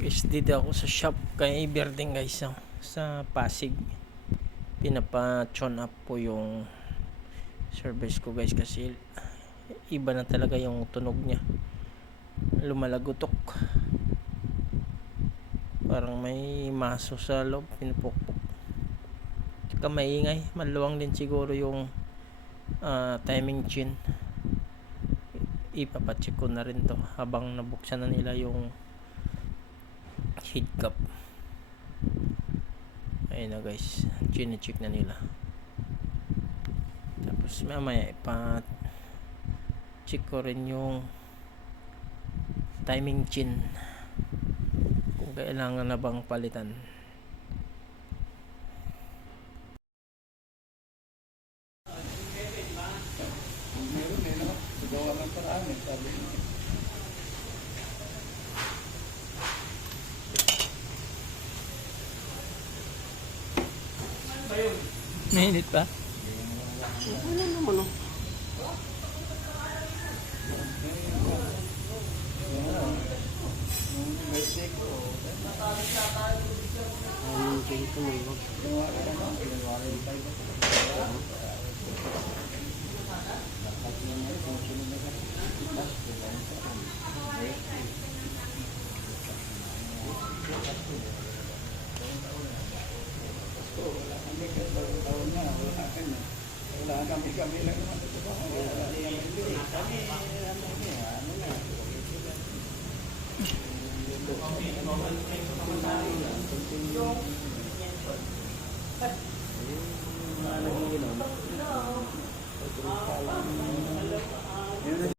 Guys, dito ako sa shop kay Berding guys, sa Pasig. Pinapa-tune up po yung service ko guys kasi iba na talaga yung tunog niya. Lumalagutok. Parang may maso sa loob, pinupukpok. Tsaka maingay, maluwang din siguro yung timing chain. Ipapacheck ko na rin to habang nabuksan na nila yung heat cap. Ayun na guys, chine-check na nila. Tapos mamaya ipa-check ko rin yung timing chain kung kailangan na bang palitan. Mainit pa? Ano naman oh?